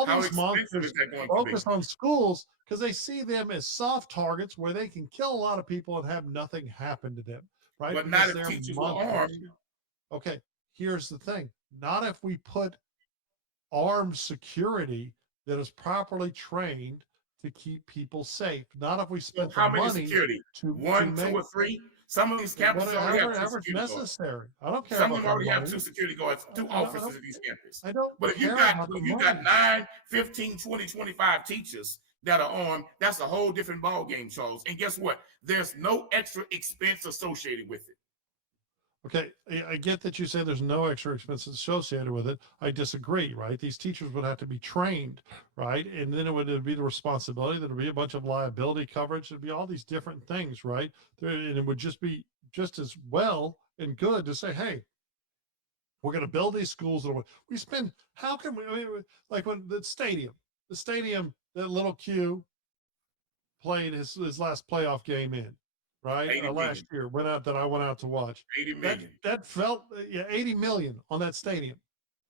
all How these expensive is monsters that going to be? focus on schools because they see them as soft targets where they can kill a lot of people and have nothing happen to them, right? But not Because if they're teachers were monsters. armed. Okay, here's the thing. Not if we put armed security that is properly trained to keep people safe. Not if we So spent the how many money security? to One, two, make or three? Some of these campuses already have two whatever is security guards. necessary. I don't care Some of about them the already have money. two security guards, two officers at these campuses. I don't But care about the if you got money. 9, 15, 20, 25 teachers that are armed, that's a whole different ball game, Charles. And guess what? There's no extra expense associated with it. Okay, I get that you say there's no extra expenses associated with it. I disagree, right? These teachers would have to be trained, right? And then it'd be the responsibility. There'd be a bunch of liability coverage. There'd be all these different things, right? And it would just be just as well and good to say, hey, we're going to build these schools. We spend, how can we, I mean, like when the stadium that little Q played his last playoff game in, right? 80 Last million. year I went out to watch. 80 That million. that felt 80 million on that stadium,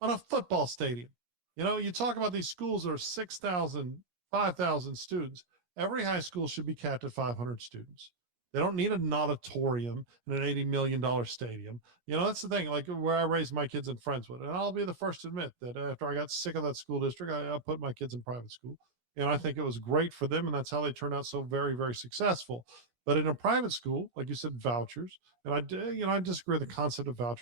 on a football stadium. You know, you talk about these schools that are 6,000, 5,000 students. Every high school should be capped at 500 students. They don't need an auditorium and an $80 million stadium. You know, that's the thing, like where I raised my kids in Friendswood. And I'll be the first to admit that after I got sick of that school district, I put my kids in private school. And I think it was great for them. And that's how they turned out so very, very successful. But in a private school, like you said, vouchers, and I disagree with the concept of vouchers.